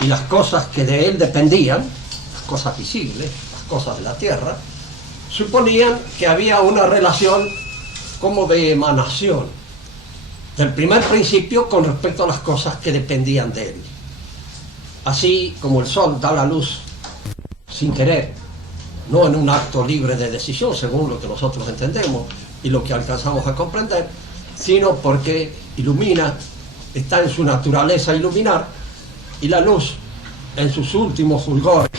y las cosas que de él dependían, las cosas visibles, las cosas de la tierra, suponían que había una relación como de emanación del primer principio con respecto a las cosas que dependían de él. Así como el sol da la luz sin querer, no en un acto libre de decisión, según lo que nosotros entendemos y lo que alcanzamos a comprender, sino porque ilumina, está en su naturaleza iluminar, y la luz en sus últimos fulgores,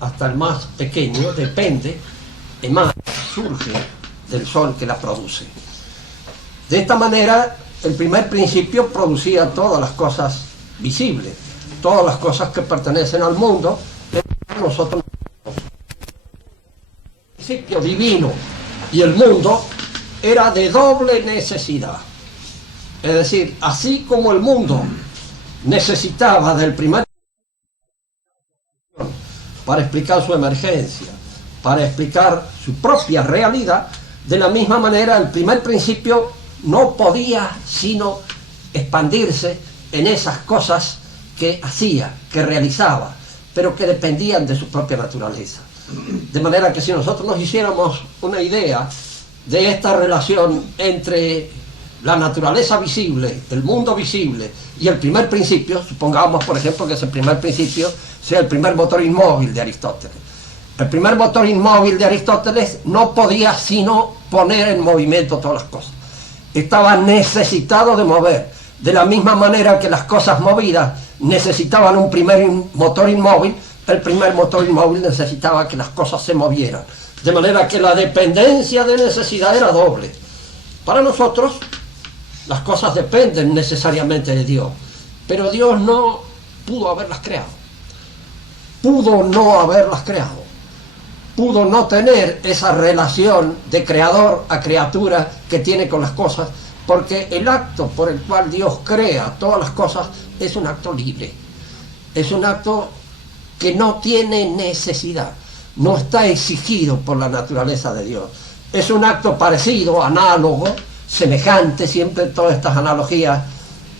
hasta el más pequeño, depende, emana, surge del sol que la produce. De esta manera, el primer principio producía todas las cosas visibles, todas las cosas que pertenecen al mundo. Nosotros, el principio divino y el mundo era de doble necesidad. Es decir, así como el mundo necesitaba del primer para explicar su emergencia, para explicar su propia realidad, de la misma manera el primer principio no podía sino expandirse en esas cosas que hacía, que realizaba, pero que dependían de su propia naturaleza. De manera que si nosotros nos hiciéramos una idea de esta relación entre la naturaleza visible, el mundo visible y el primer principio, supongamos por ejemplo que ese primer principio sea el primer motor inmóvil de Aristóteles. El primer motor inmóvil de Aristóteles no podía sino poner en movimiento todas las cosas. Estaba necesitado de mover, de la misma manera que las cosas movidas necesitaban un primer motor inmóvil, el primer motor inmóvil necesitaba que las cosas se movieran. De manera que la dependencia de necesidad era doble. Para nosotros, las cosas dependen necesariamente de Dios, pero Dios no pudo haberlas creado. Pudo no haberlas creado. Pudo no tener esa relación de creador a criatura que tiene con las cosas, porque el acto por el cual Dios crea todas las cosas es un acto libre. Es un acto que no tiene necesidad, no está exigido por la naturaleza de Dios. Es un acto parecido, análogo, semejante. Siempre en todas estas analogías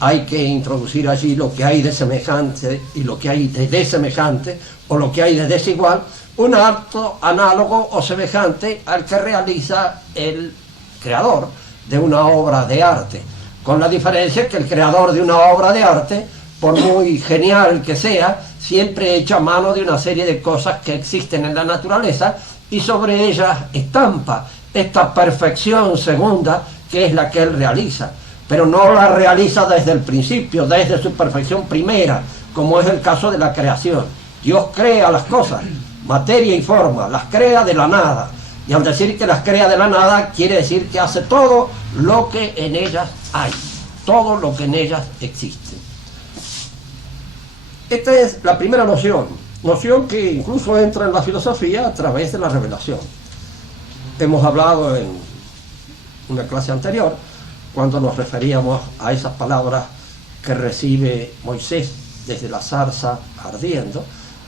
hay que introducir allí lo que hay de semejante y lo que hay de desemejante, o lo que hay de desigual. Un acto análogo o semejante al que realiza el creador de una obra de arte, con la diferencia que el creador de una obra de arte, por muy genial que sea, siempre echa mano de una serie de cosas que existen en la naturaleza y sobre ellas estampa esta perfección segunda que es la que él realiza, pero no la realiza desde el principio, desde su perfección primera, como es el caso de la creación. Dios crea las cosas, materia y forma, las crea de la nada, y al decir que las crea de la nada quiere decir que hace todo lo que en ellas hay, todo lo que en ellas existe. Esta es la primera noción que incluso entra en la filosofía a través de la revelación. Hemos hablado en una clase anterior, cuando nos referíamos a esas palabras que recibe Moisés desde la zarza ardiendo,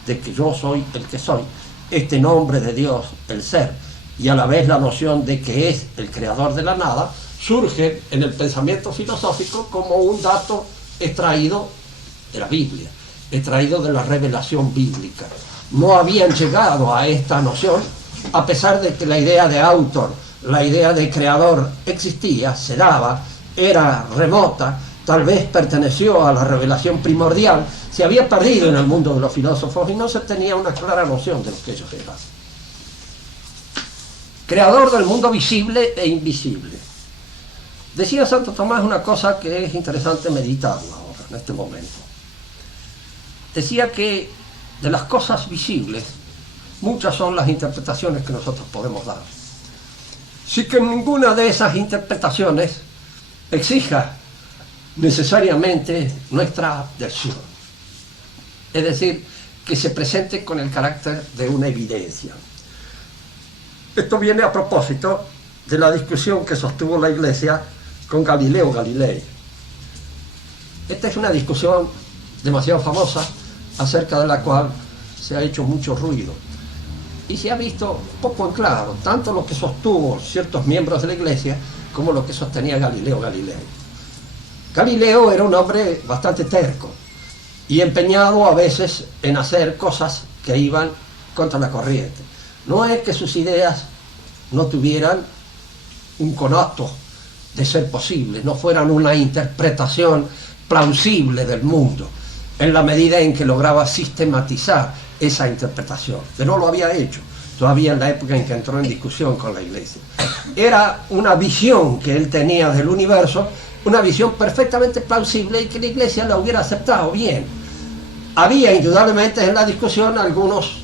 de que yo soy el que soy, este nombre de Dios, el ser, y a la vez la noción de que es el creador de la nada, surge en el pensamiento filosófico como un dato extraído de la Biblia, extraído de la revelación bíblica. No habían llegado a esta noción, a pesar de que la idea de autor, la idea de creador existía, se daba, era remota, tal vez perteneció a la revelación primordial, se había perdido en el mundo de los filósofos y no se tenía una clara noción de lo que ellos eran. Creador del mundo visible e invisible. Decía Santo Tomás una cosa que es interesante meditarla ahora, en este momento. Decía que de las cosas visibles, muchas son las interpretaciones que nosotros podemos dar. Sí que ninguna de esas interpretaciones exija necesariamente nuestra adhesión. Es decir, que se presente con el carácter de una evidencia. Esto viene a propósito de la discusión que sostuvo la Iglesia con Galileo Galilei. Esta es una discusión demasiado famosa, acerca de la cual se ha hecho mucho ruido. Y se ha visto poco en claro, tanto lo que sostuvo ciertos miembros de la Iglesia, como lo que sostenía Galileo Galilei. Galileo era un hombre bastante terco, y empeñado a veces en hacer cosas que iban contra la corriente. No es que sus ideas no tuvieran un conato de ser posible, no fueran una interpretación plausible del mundo, en la medida en que lograba sistematizar esa interpretación, que no lo había hecho todavía en la época en que entró en discusión con la Iglesia. Era una visión que él tenía del universo, una visión perfectamente plausible y que la Iglesia la hubiera aceptado bien. Había indudablemente en la discusión algunos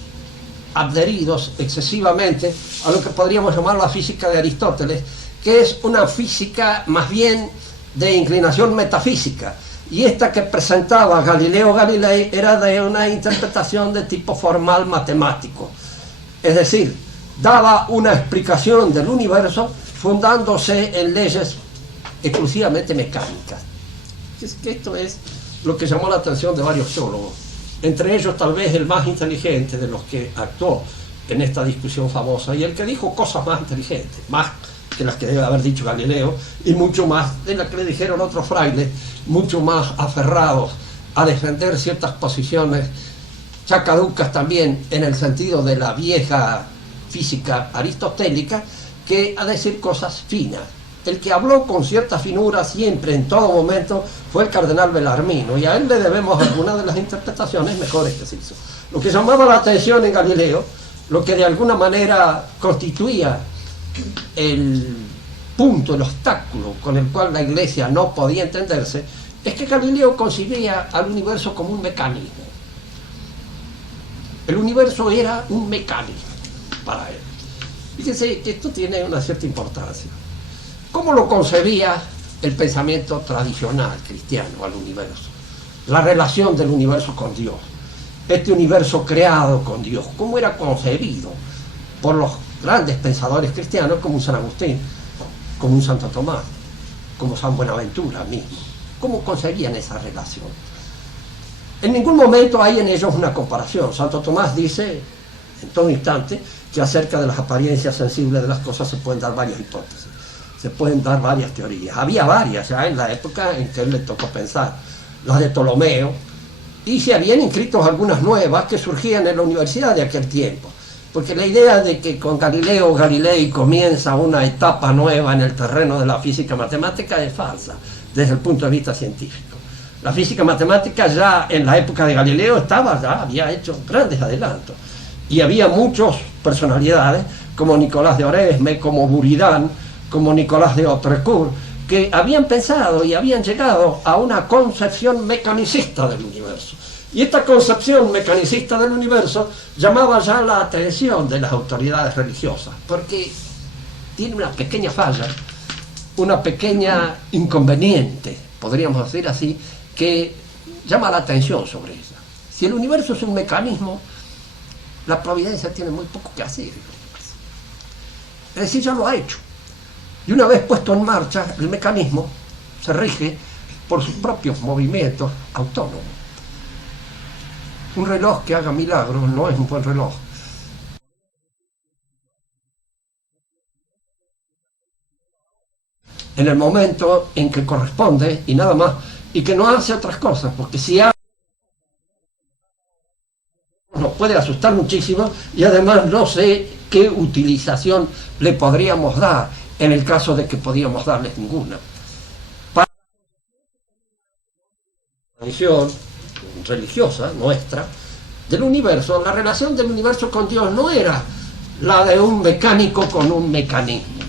adheridos excesivamente a lo que podríamos llamar la física de Aristóteles, que es una física más bien de inclinación metafísica, y esta que presentaba Galileo Galilei era de una interpretación de tipo formal matemático, es decir, daba una explicación del universo fundándose en leyes exclusivamente mecánicas. Que esto es lo que llamó la atención de varios teólogos, entre ellos tal vez el más inteligente de los que actuó en esta discusión famosa, y el que dijo cosas más inteligentes, más que las que debe haber dicho Galileo, y mucho más de las que le dijeron otros frailes, mucho más aferrados a defender ciertas posiciones ya caducas también en el sentido de la vieja física aristotélica, que a decir cosas finas. El que habló con cierta finura siempre, en todo momento, fue el cardenal Bellarmino, y a él le debemos algunas de las interpretaciones mejores que se hizo. Lo que llamaba la atención en Galileo, lo que de alguna manera constituía el punto, el obstáculo con el cual la Iglesia no podía entenderse, es que Galileo concibía al universo como un mecanismo. El universo era un mecanismo para él. Fíjense que esto tiene una cierta importancia. ¿Cómo lo concebía el pensamiento tradicional cristiano al universo? La relación del universo con Dios. Este universo creado con Dios, ¿cómo era concebido por los grandes pensadores cristianos como San Agustín, como un Santo Tomás, como San Buenaventura mismo? ¿Cómo concebían esa relación? En ningún momento hay en ellos una comparación. Santo Tomás dice en todo instante que acerca de las apariencias sensibles de las cosas se pueden dar varias hipótesis, se pueden dar varias teorías. Había varias ya en la época en que él le tocó pensar, las de Ptolomeo, y se habían inscrito algunas nuevas que surgían en la universidad de aquel tiempo, porque la idea de que con Galileo Galilei comienza una etapa nueva en el terreno de la física matemática es falsa desde el punto de vista científico. La física matemática ya en la época de Galileo ya había hecho grandes adelantos, y había muchas personalidades como Nicolás de Oresme, como Buridan, como Nicolás de Autrecourt, que habían pensado y habían llegado a una concepción mecanicista del universo. Y esta concepción mecanicista del universo llamaba ya la atención de las autoridades religiosas, porque tiene una pequeña falla, una pequeña inconveniente, podríamos decir así, que llama la atención sobre ella. Si el universo es un mecanismo, la providencia tiene muy poco que hacer. Es decir, ya lo ha hecho. Y una vez puesto en marcha, el mecanismo se rige por sus propios movimientos autónomos. Un reloj que haga milagros no es un buen reloj. En el momento en que corresponde y nada más, y que no hace otras cosas, porque si hace, nos puede asustar muchísimo, y además no sé qué utilización le podríamos dar en el caso de que podíamos darles ninguna. Para la tradición religiosa nuestra del universo, la relación del universo con Dios no era la de un mecánico con un mecanismo.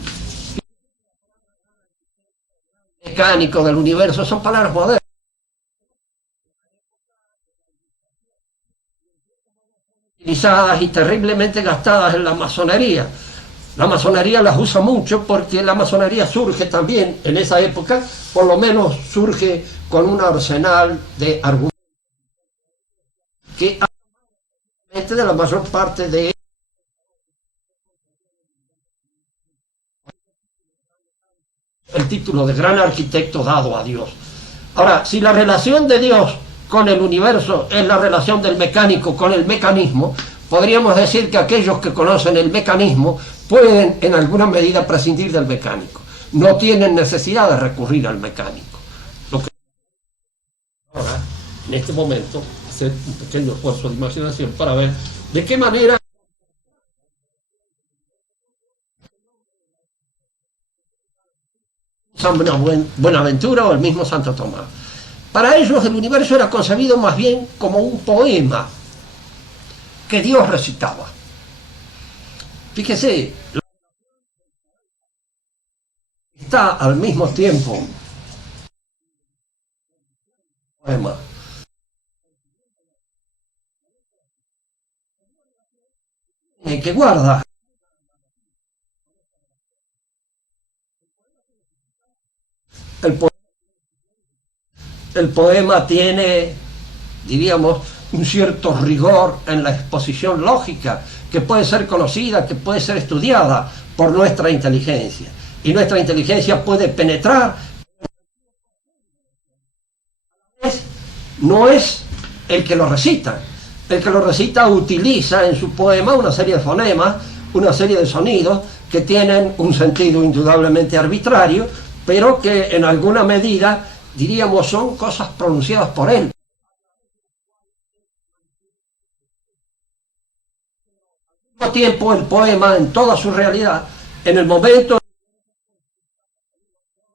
Mecánico del universo son palabras modernas, utilizadas y terriblemente gastadas en la masonería. La masonería las usa mucho porque la masonería surge también en esa época, por lo menos surge con un arsenal de argumentos que de la mayor parte de el título de gran arquitecto dado a Dios. Ahora, si la relación de Dios con el universo es la relación del mecánico con el mecanismo, podríamos decir que aquellos que conocen el mecanismo pueden en alguna medida prescindir del mecánico. No tienen necesidad de recurrir al mecánico. Lo que ahora en este momento hacer un pequeño esfuerzo de imaginación para ver de qué manera San Buenaventura o el mismo Santo Tomás. Para ellos el universo era concebido más bien como un poema que Dios recitaba. Fíjese, está al mismo tiempo poema que guarda el, po el poema tiene, diríamos, un cierto rigor en la exposición lógica que puede ser conocida, que puede ser estudiada por nuestra inteligencia, y nuestra inteligencia puede penetrar. No es el que lo recita. El que lo recita utiliza en su poema una serie de fonemas, una serie de sonidos que tienen un sentido indudablemente arbitrario, pero que en alguna medida, diríamos, son cosas pronunciadas por él. Al mismo tiempo, el poema, en toda su realidad, en el momento,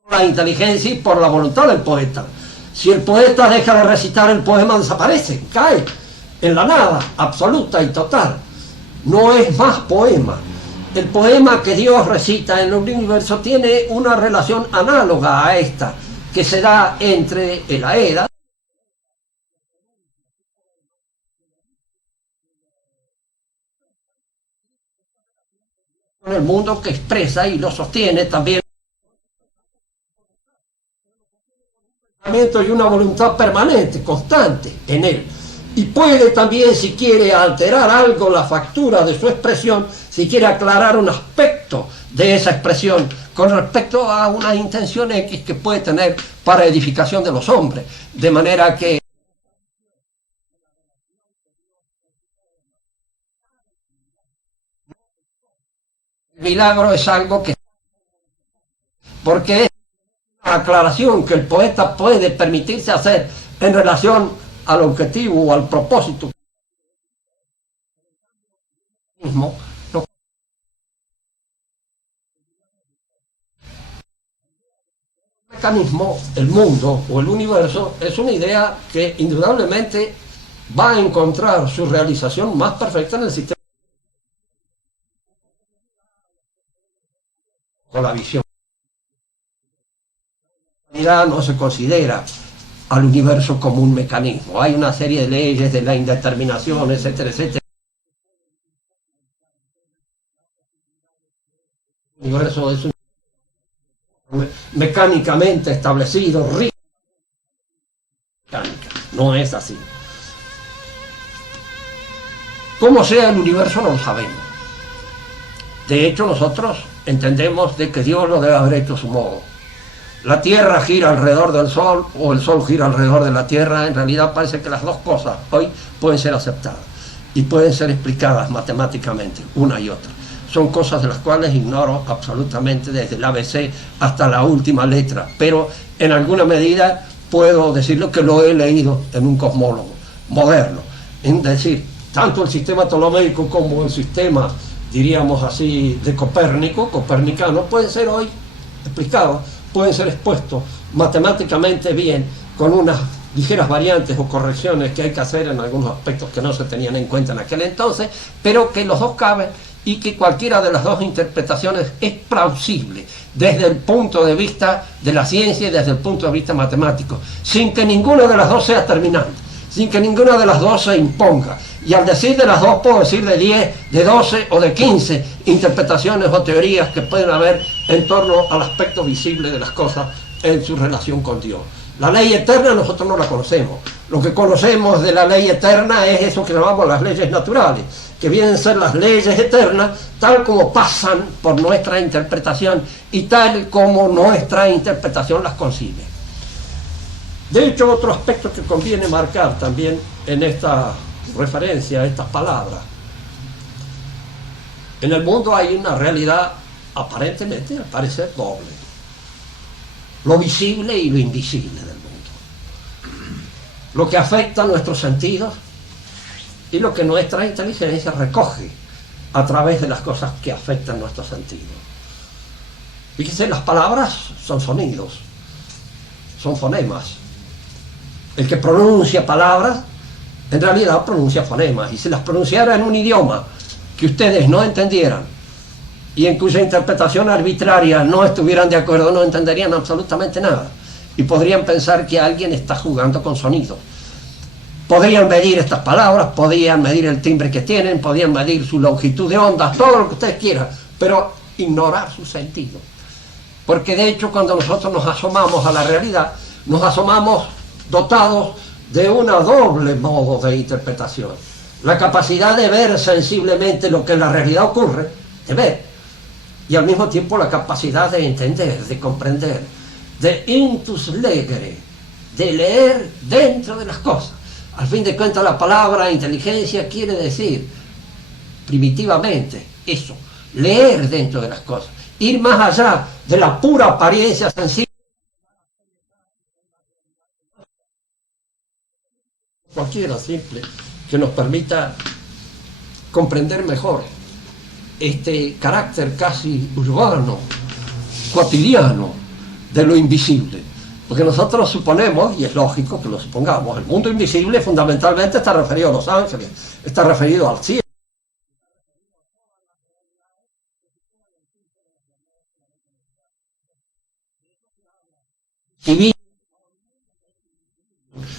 por la inteligencia y por la voluntad del poeta. Si el poeta deja de recitar, el poema desaparece, cae en la nada absoluta y total. No es más poema. El poema que Dios recita en el universo tiene una relación análoga a esta, que se da entre el Aeda, con el mundo que expresa y lo sostiene también, y una voluntad permanente, constante en él. Y puede también, si quiere alterar algo la factura de su expresión, si quiere aclarar un aspecto de esa expresión con respecto a una intención X que puede tener para edificación de los hombres. De manera que el milagro es algo que, porque es una aclaración que el poeta puede permitirse hacer en relación al objetivo o al propósito mismo. El mecanismo, el mundo o el universo es una idea que indudablemente va a encontrar su realización más perfecta en el sistema con la visión. En realidad no se considera al universo como un mecanismo. Hay una serie de leyes de la indeterminación, etcétera, etcétera. El universo es un mecánicamente establecido, rico. Mecánica. No es así. Cómo sea el universo no lo sabemos. De hecho, nosotros entendemos de que Dios lo debe haber hecho a su modo. La Tierra gira alrededor del Sol o el Sol gira alrededor de la Tierra. En realidad parece que las dos cosas hoy pueden ser aceptadas y pueden ser explicadas matemáticamente, una y otra. Son cosas de las cuales ignoro absolutamente desde el ABC hasta la última letra, pero en alguna medida puedo decirlo que lo he leído en un cosmólogo moderno. Es decir, tanto el sistema ptolomeico como el sistema, diríamos así, de Copérnico, copernicano, pueden ser hoy explicados, pueden ser expuestos matemáticamente bien, con unas ligeras variantes o correcciones que hay que hacer en algunos aspectos que no se tenían en cuenta en aquel entonces, pero que los dos caben y que cualquiera de las dos interpretaciones es plausible desde el punto de vista de la ciencia y desde el punto de vista matemático, sin que ninguna de las dos sea terminante, sin que ninguna de las dos se imponga. Y al decir de las dos puedo decir de 10, de 12 o de 15 interpretaciones o teorías que pueden haber en torno al aspecto visible de las cosas en su relación con Dios. La ley eterna nosotros no la conocemos. Lo que conocemos de la ley eterna es eso que llamamos las leyes naturales, que vienen a ser las leyes eternas tal como pasan por nuestra interpretación y tal como nuestra interpretación las concibe. De hecho, otro aspecto que conviene marcar también en esta referencia a estas palabras: en el mundo hay una realidad aparentemente, al parecer, doble: lo visible y lo invisible del mundo. lo que afecta a nuestros sentidos y lo que nuestra inteligencia recoge a través de las cosas que afectan nuestros sentidos. Fíjense, las palabras son sonidos, son fonemas. El que pronuncia palabras, en realidad pronuncia fonemas, y si las pronunciara en un idioma que ustedes no entendieran y en cuya interpretación arbitraria no estuvieran de acuerdo, no entenderían absolutamente nada y podrían pensar que alguien está jugando con sonidos. Podrían medir estas palabras, podrían medir el timbre que tienen, podrían medir su longitud de ondas, todo lo que ustedes quieran, pero ignorar su sentido. Porque de hecho, cuando nosotros nos asomamos a la realidad, nos asomamos dotados de una doble modo de interpretación. La capacidad de ver sensiblemente lo que en la realidad ocurre, de ver, y al mismo tiempo la capacidad de entender, de comprender, de intus legere, de leer dentro de las cosas. Al fin de cuentas, la palabra inteligencia quiere decir, primitivamente, eso, leer dentro de las cosas, ir más allá de la pura apariencia sensible. Cualquiera simple que nos permita comprender mejor este carácter casi urbano, cotidiano de lo invisible. Porque nosotros suponemos, y es lógico que lo supongamos, el mundo invisible fundamentalmente está referido a los ángeles, está referido al cielo.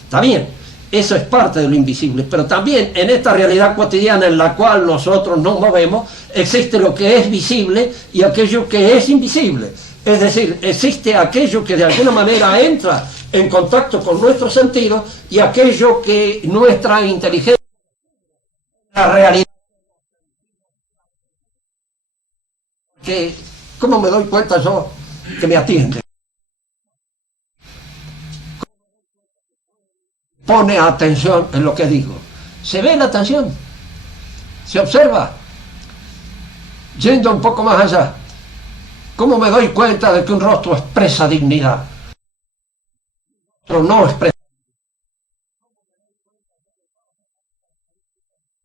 Está bien, eso es parte de lo invisible, pero también en esta realidad cotidiana en la cual nosotros nos movemos, existe lo que es visible y aquello que es invisible. Es decir, existe aquello que de alguna manera entra en contacto con nuestros sentidos y aquello que nuestra inteligencia, la realidad, que, ¿cómo me doy cuenta yo que me atiende? Pone atención en lo que digo. ¿Se ve la atención? ¿Se observa? Yendo un poco más allá, ¿cómo me doy cuenta de que un rostro expresa dignidad? Pero no expresa.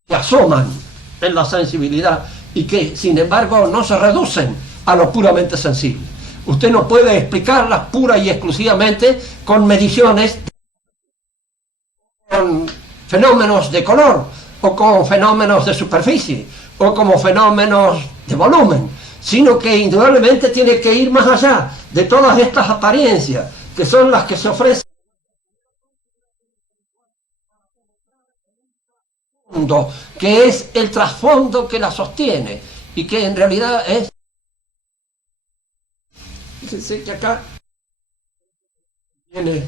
Que asoman en la sensibilidad y que, sin embargo, no se reducen a lo puramente sensible. Usted no puede explicarlas pura y exclusivamente con mediciones, con fenómenos de color, o con fenómenos de superficie, o como fenómenos de volumen, sino que indudablemente tiene que ir más allá de todas estas apariencias, que son las que se ofrecen, que es el trasfondo que la sostiene, y que en realidad es... Fíjense que acá viene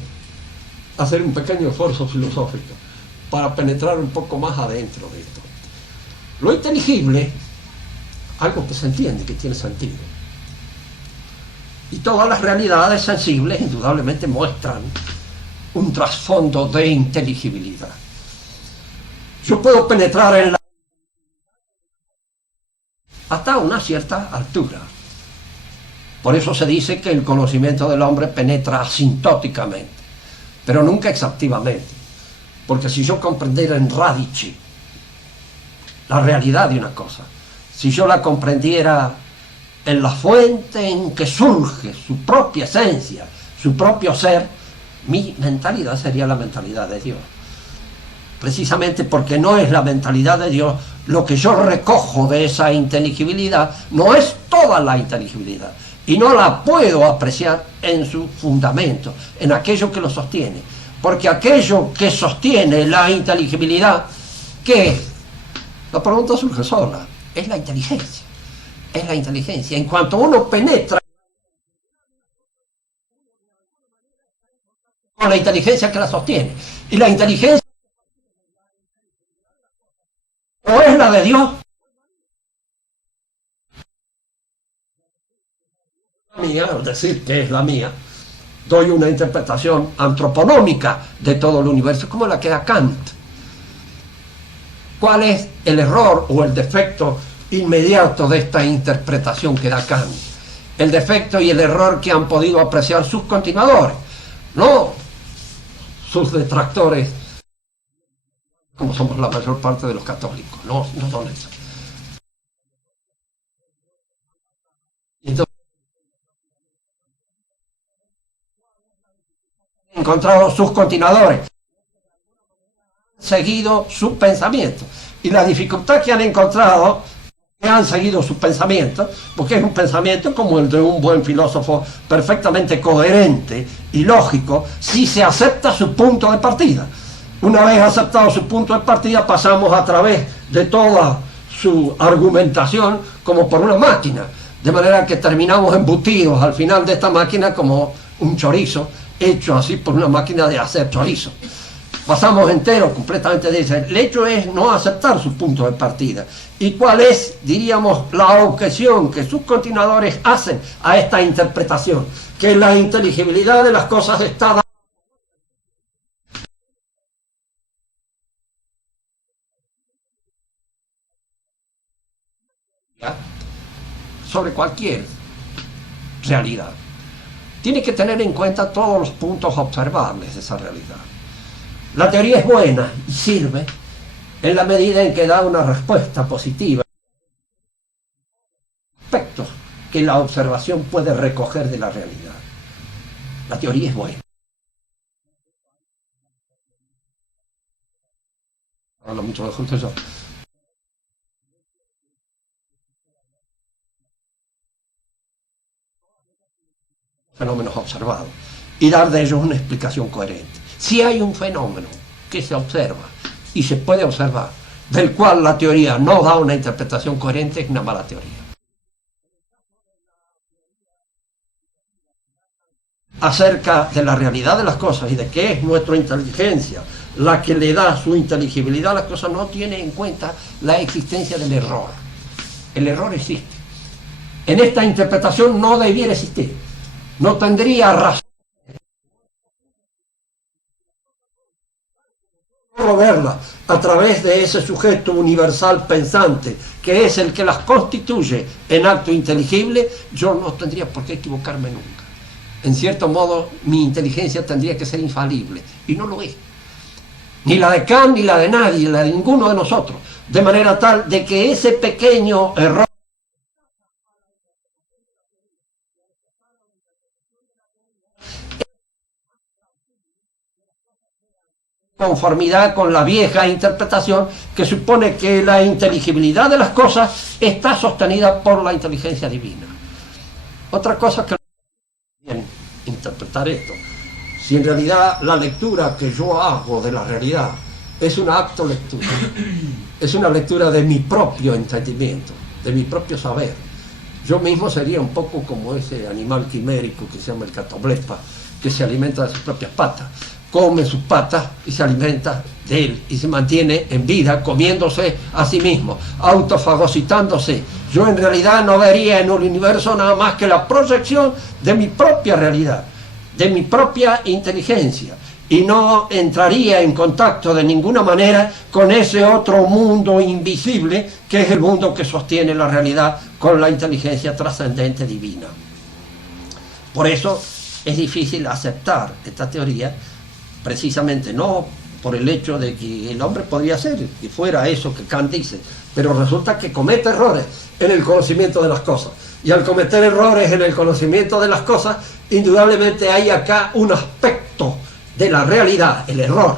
a hacer un pequeño esfuerzo filosófico para penetrar un poco más adentro de esto. Lo inteligible, algo que se entiende, que tiene sentido. Y todas las realidades sensibles indudablemente muestran un trasfondo de inteligibilidad. Yo puedo penetrar en la... hasta una cierta altura. Por eso se dice que el conocimiento del hombre penetra asintóticamente, pero nunca exhaustivamente. Porque si yo comprendiera en radice la realidad de una cosa, si yo la comprendiera en la fuente en que surge su propia esencia, su propio ser, mi mentalidad sería la mentalidad de Dios. Precisamente porque no es la mentalidad de Dios, lo que yo recojo de esa inteligibilidad no es toda la inteligibilidad, y no la puedo apreciar en su fundamento, en aquello que lo sostiene. Porque aquello que sostiene la inteligibilidad, ¿qué es? La pregunta surge sola, es la inteligencia. Es la inteligencia. En cuanto uno penetra con la inteligencia que la sostiene, y la inteligencia o es la de Dios, mía, al decir que es la mía, doy una interpretación antroponómica de todo el universo, como la que da Kant. ¿Cuál es el error o el defecto inmediato de esta interpretación que da Kant? El defecto y el error que han podido apreciar sus continuadores. No sus detractores, como somos la mayor parte de los católicos, no son eso. Entonces, han encontrado sus continuadores, seguido sus pensamientos. Y la dificultad que han encontrado, que han seguido sus pensamientos, porque es un pensamiento como el de un buen filósofo, perfectamente coherente y lógico, si se acepta su punto de partida. Una vez aceptado su punto de partida, pasamos a través de toda su argumentación como por una máquina, de manera que terminamos embutidos al final de esta máquina como un chorizo hecho así por una máquina de hacer chorizo. Pasamos entero completamente de eso. El hecho es no aceptar su punto de partida. ¿Y cuál es, diríamos, la objeción que sus continuadores hacen a esta interpretación? Que la inteligibilidad de las cosas está dada sobre cualquier realidad. Tiene que tener en cuenta todos los puntos observables de esa realidad. La teoría es buena y sirve en la medida en que da una respuesta positiva a aspectos que la observación puede recoger de la realidad. La teoría es buena. Hablo mucho de justo eso. Fenómenos observados y dar de ellos una explicación coherente. Si hay un fenómeno que se observa y se puede observar, del cual la teoría no da una interpretación coherente, es una mala teoría. Acerca de la realidad de las cosas y de que es nuestra inteligencia la que le da su inteligibilidad a las cosas, no tiene en cuenta la existencia del error. El error existe. En esta interpretación no debiera existir. No tendría razón verla a través de ese sujeto universal pensante que es el que las constituye en acto inteligible. Yo no tendría por qué equivocarme nunca. En cierto modo, mi inteligencia tendría que ser infalible, y no lo es. Ni la de Kant, ni la de nadie, la de ninguno de nosotros. De manera tal de que ese pequeño error conformidad con la vieja interpretación que supone que la inteligibilidad de las cosas está sostenida por la inteligencia divina. Otra cosa que bien interpretar esto, si en realidad la lectura que yo hago de la realidad es un acto lectura, es una lectura de mi propio entendimiento, de mi propio saber. Yo mismo sería un poco como ese animal quimérico que se llama el catoblepa, que se alimenta de sus propias patas. Come sus patas y se alimenta de él y se mantiene en vida comiéndose a sí mismo, autofagocitándose. Yo en realidad no vería en el universo nada más que la proyección de mi propia realidad, de mi propia inteligencia, y no entraría en contacto de ninguna manera con ese otro mundo invisible que es el mundo que sostiene la realidad con la inteligencia trascendente divina. Por eso es difícil aceptar esta teoría, precisamente no por el hecho de que el hombre podría ser, que fuera eso que Kant dice, pero resulta que comete errores en el conocimiento de las cosas. Y al cometer errores en el conocimiento de las cosas, indudablemente hay acá un aspecto de la realidad, el error,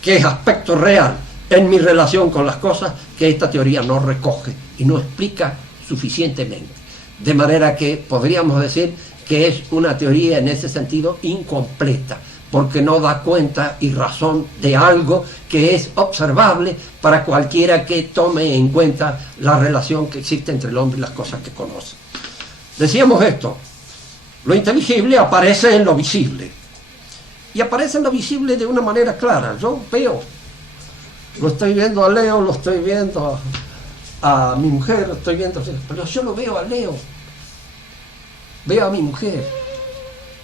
que es aspecto real en mi relación con las cosas, que esta teoría no recoge y no explica suficientemente. De manera que podríamos decir que es una teoría en ese sentido incompleta, porque no da cuenta y razón de algo que es observable para cualquiera que tome en cuenta la relación que existe entre el hombre y las cosas que conoce. Decíamos esto, lo inteligible aparece en lo visible, y aparece en lo visible de una manera clara. Yo veo, lo estoy viendo a Leo, lo estoy viendo a mi mujer, lo estoy viendo, pero yo lo veo a Leo, veo a mi mujer,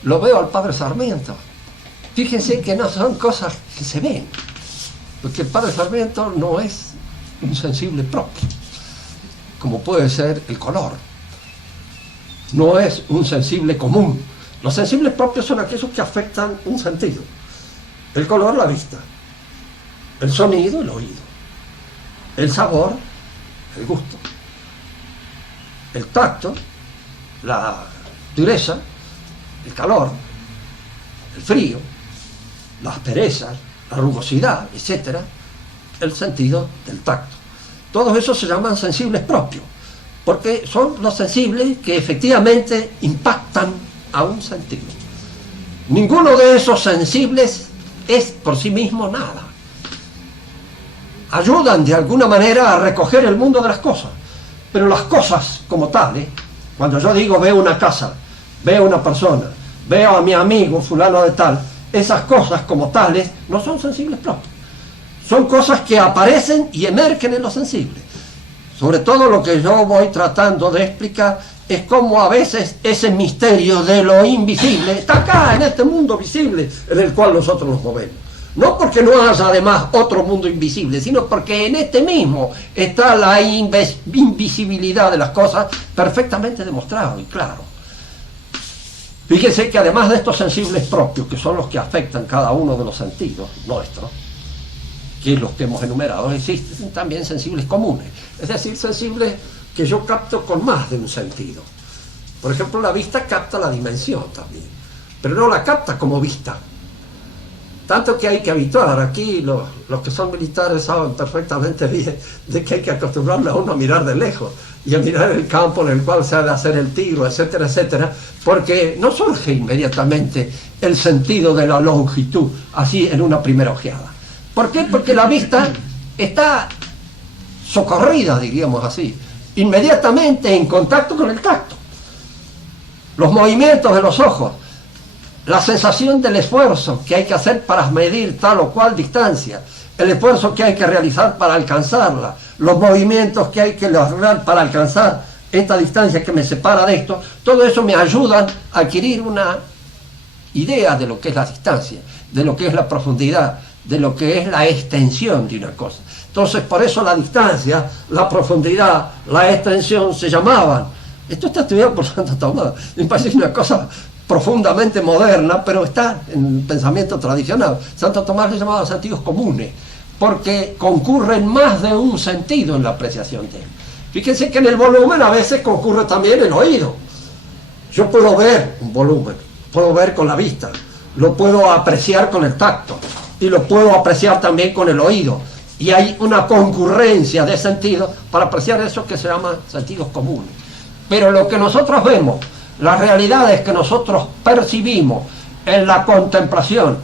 lo veo al padre Sarmiento. Fíjense que no son cosas que se ven, porque el padre Sarmiento no es un sensible propio, como puede ser el color. No es un sensible común. Los sensibles propios son aquellos que afectan un sentido. El color, la vista. El sonido, el oído. El sabor, el gusto. El tacto, la dureza, el calor, el frío, las asperezas, la rugosidad, etc. El sentido del tacto. Todos esos se llaman sensibles propios, porque son los sensibles que efectivamente impactan a un sentido. Ninguno de esos sensibles es por sí mismo nada. Ayudan de alguna manera a recoger el mundo de las cosas, pero las cosas como tales, cuando yo digo veo una casa, veo una persona, veo a mi amigo fulano de tal, esas cosas como tales no son sensibles propios. Son cosas que aparecen y emergen en lo sensible. Sobre todo lo que yo voy tratando de explicar es cómo a veces ese misterio de lo invisible está acá, en este mundo visible en el cual nosotros nos movemos. No porque no haya además otro mundo invisible, sino porque en este mismo está la invisibilidad de las cosas perfectamente demostrado y claro. Fíjense que además de estos sensibles propios, que son los que afectan cada uno de los sentidos nuestros, que es los que hemos enumerado, existen también sensibles comunes, es decir, sensibles que yo capto con más de un sentido. Por ejemplo, la vista capta la dimensión también, pero no la capta como vista. Tanto que hay que habituar, aquí los que son militares saben perfectamente bien de que hay que acostumbrarle a uno a mirar de lejos y a mirar el campo en el cual se ha de hacer el tiro, etcétera, etcétera, porque no surge inmediatamente el sentido de la longitud, así en una primera ojeada. ¿Por qué? Porque la vista está socorrida, diríamos así, inmediatamente en contacto con el tacto. Los movimientos de los ojos, la sensación del esfuerzo que hay que hacer para medir tal o cual distancia, el esfuerzo que hay que realizar para alcanzarla, los movimientos que hay que lograr para alcanzar esta distancia que me separa de esto, todo eso me ayuda a adquirir una idea de lo que es la distancia, de lo que es la profundidad, de lo que es la extensión de una cosa. Entonces, por eso la distancia, la profundidad, la extensión se llamaban. Esto está estudiado por Santo Tomás. Me parece una cosa profundamente moderna, pero está en el pensamiento tradicional. Santo Tomás le llamaba sentidos comunes, porque concurren más de un sentido en la apreciación de él. Fíjense que en el volumen a veces concurre también el oído. Yo puedo ver un volumen, puedo ver con la vista, lo puedo apreciar con el tacto y lo puedo apreciar también con el oído. Y hay una concurrencia de sentidos para apreciar eso que se llaman sentidos comunes. Pero lo que nosotros vemos, las realidades que nosotros percibimos en la contemplación,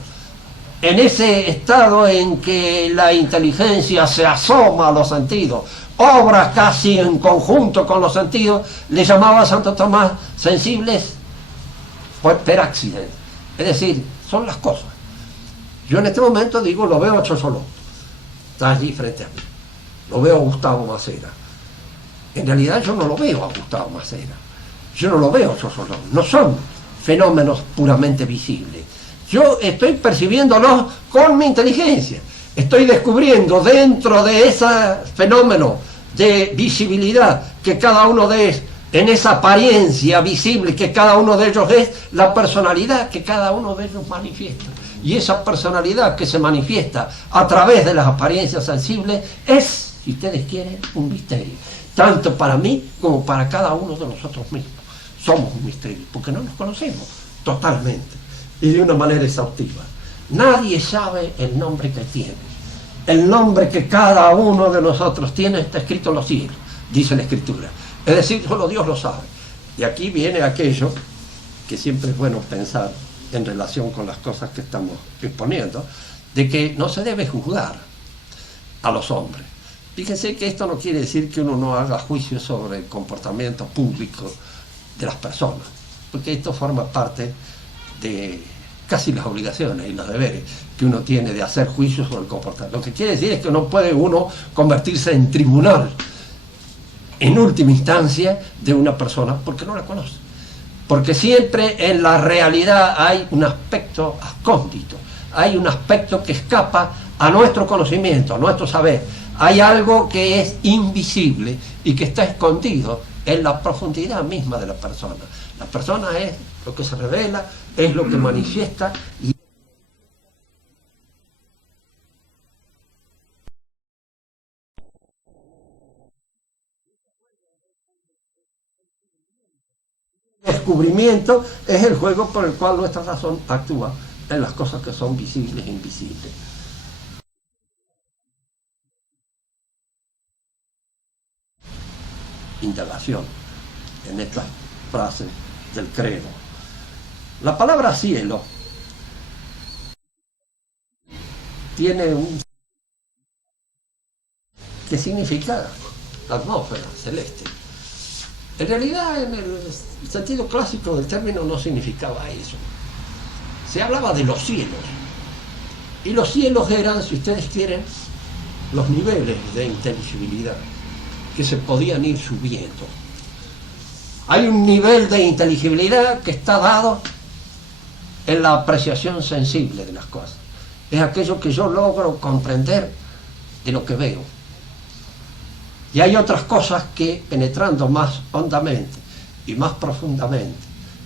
en ese estado en que la inteligencia se asoma a los sentidos, obra casi en conjunto con los sentidos, le llamaba Santo Tomás sensibles per accident. Es decir, son las cosas. Yo en este momento digo, lo veo a Chosoló, está allí frente a mí, lo veo a Gustavo Macera. En realidad yo no lo veo a Gustavo Macera, yo no lo veo a Chosoló, no son fenómenos puramente visibles. Yo estoy percibiéndolos con mi inteligencia, estoy descubriendo dentro de ese fenómeno de visibilidad que cada uno de ellos, en esa apariencia visible que cada uno de ellos es, la personalidad que cada uno de ellos manifiesta. Y esa personalidad que se manifiesta a través de las apariencias sensibles es, si ustedes quieren, un misterio. Tanto para mí como para cada uno de nosotros mismos. Somos un misterio, porque no nos conocemos totalmente y de una manera exhaustiva. Nadie sabe el nombre que tiene. El nombre que cada uno de nosotros tiene está escrito en los cielos, dice la Escritura. Es decir, solo Dios lo sabe. Y aquí viene aquello que siempre es bueno pensar en relación con las cosas que estamos exponiendo, de que no se debe juzgar a los hombres. Fíjense que esto no quiere decir que uno no haga juicios sobre el comportamiento público de las personas, porque esto forma parte de casi las obligaciones y los deberes que uno tiene de hacer juicios sobre el comportamiento. Lo que quiere decir es que no puede uno convertirse en tribunal, en última instancia, de una persona porque no la conoce. Porque siempre en la realidad hay un aspecto ascóndito, hay un aspecto que escapa a nuestro conocimiento, a nuestro saber. Hay algo que es invisible y que está escondido en la profundidad misma de la persona. La persona es lo que se revela, es lo que manifiesta y descubrimiento es el juego por el cual nuestra razón actúa en las cosas que son visibles e invisibles. Indagación en estas frases del credo. La palabra cielo tiene un que significa atmósfera celeste. En realidad, en el sentido clásico del término no significaba eso. Se hablaba de los cielos. Y los cielos eran, si ustedes quieren, los niveles de inteligibilidad que se podían ir subiendo. Hay un nivel de inteligibilidad que está dado en la apreciación sensible de las cosas. Es aquello que yo logro comprender de lo que veo. Y hay otras cosas que, penetrando más hondamente y más profundamente,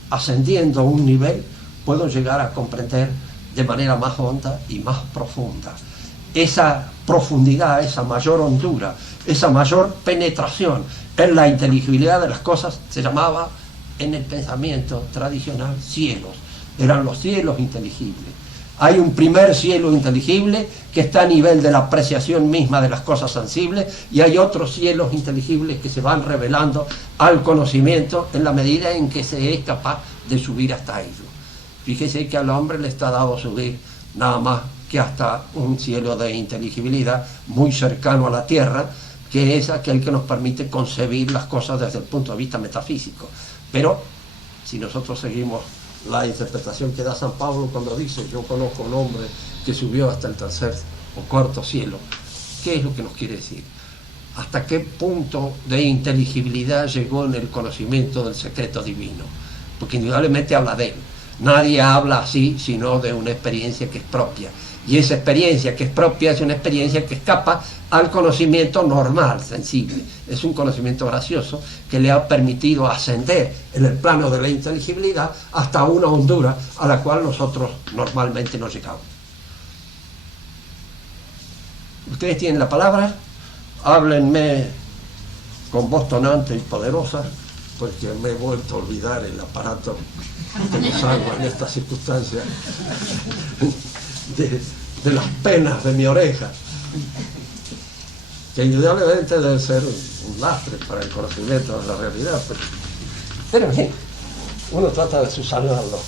ascendiendo un nivel, puedo llegar a comprender de manera más honda y más profunda. Esa profundidad, esa mayor hondura, esa mayor penetración en la inteligibilidad de las cosas se llamaba en el pensamiento tradicional cielos. Eran los cielos inteligibles. Hay un primer cielo inteligible que está a nivel de la apreciación misma de las cosas sensibles, y hay otros cielos inteligibles que se van revelando al conocimiento en la medida en que se es capaz de subir hasta ello. Fíjese que al hombre le está dado subir nada más que hasta un cielo de inteligibilidad muy cercano a la tierra, que es aquel que nos permite concebir las cosas desde el punto de vista metafísico. Pero si nosotros seguimos la interpretación que da San Pablo cuando dice: yo conozco a un hombre que subió hasta el tercer o cuarto cielo, ¿qué es lo que nos quiere decir? ¿Hasta qué punto de inteligibilidad llegó en el conocimiento del secreto divino? Porque indudablemente habla de él. Nadie habla así sino de una experiencia que es propia. Y esa experiencia que es propia es una experiencia que escapa al conocimiento normal, sensible. Es un conocimiento gracioso que le ha permitido ascender en el plano de la inteligibilidad hasta una hondura a la cual nosotros normalmente no llegamos. Ustedes tienen la palabra, háblenme con voz tonante y poderosa, porque me he vuelto a olvidar el aparato que me salva en estas circunstancias de las penas de mi oreja, que indudablemente debe ser un lastre para el conocimiento de la realidad, pero en fin, uno trata de subsanarlo.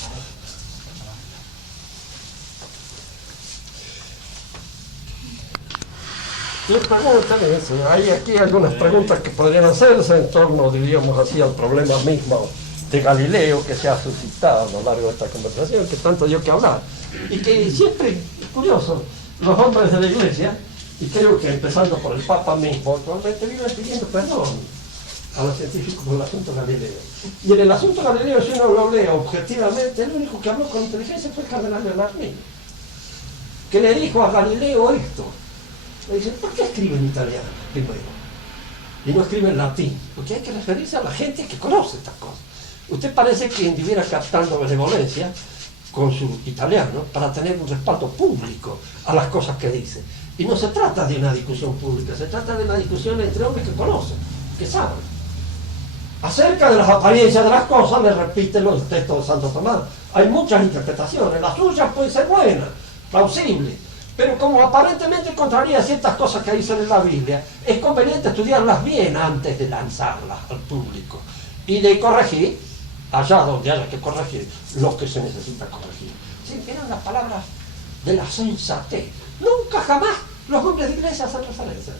Hay aquí algunas preguntas que podrían hacerse en torno, diríamos así, al problema mismo de Galileo que se ha suscitado a lo largo de esta conversación, que tanto dio que hablar, y que siempre, es curioso, los hombres de la Iglesia, y creo que empezando por el Papa mismo, actualmente viven pidiendo perdón a los científicos por el asunto Galileo. Y en el asunto Galileo, si uno lo lee objetivamente, el único que habló con inteligencia fue el cardenal Bernardino, que le dijo a Galileo esto. Le dice: ¿por qué escribe en italiano primero? Y no escribe en latín, porque hay que referirse a la gente que conoce estas cosas. Usted parece que estuviera captando benevolencia con su italiano para tener un respaldo público a las cosas que dice. Y no se trata de una discusión pública, se trata de una discusión entre hombres que conocen, que saben. Acerca de las apariencias de las cosas, le repite los textos de Santo Tomás. Hay muchas interpretaciones, la suya puede ser buena, plausible, pero como aparentemente contraría ciertas cosas que dicen en la Biblia, es conveniente estudiarlas bien antes de lanzarlas al público y de corregir, allá donde haya que corregir, lo que se necesita corregir. ¿Sí? Eran las palabras de la sensatez. Nunca jamás los hombres de iglesia hacen referencias.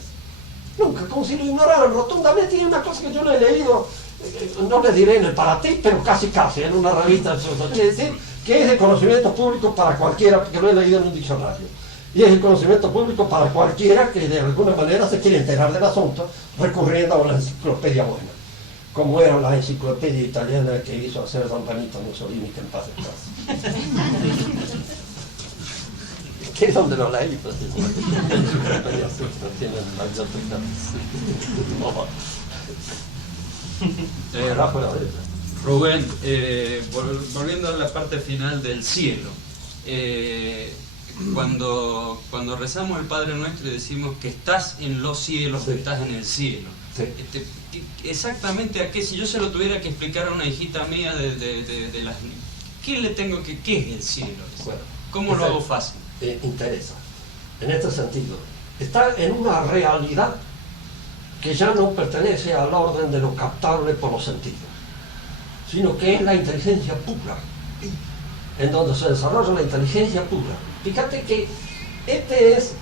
Nunca, como si lo ignoraran rotundamente. Y una cosa que yo le he leído, no le diré en el para ti, pero casi, en una revista, quiere decir que es de conocimiento público para cualquiera, porque lo he leído en un diccionario. Y es el conocimiento público para cualquiera que de alguna manera se quiere enterar del asunto recurriendo a una enciclopedia buena, como era la enciclopedia italiana que hizo hacer don Benito Mussolini, que en paz descanse. ¿Qué es donde lo leí? Pues, Rubén, volviendo a la parte final del cielo, cuando rezamos el Padre Nuestro y decimos que estás en los cielos, que estás en el cielo, Sí. Exactamente a qué, si yo se lo tuviera que explicar a una hijita mía de las... ¿Qué le tengo que... ¿Qué es el cielo? Bueno, ¿Cómo lo hago fácil? Interesa. En este sentido, está en una realidad que ya no pertenece al orden de lo captable por los sentidos, sino que es la inteligencia pura, en donde se desarrolla la inteligencia pura. Fíjate que este es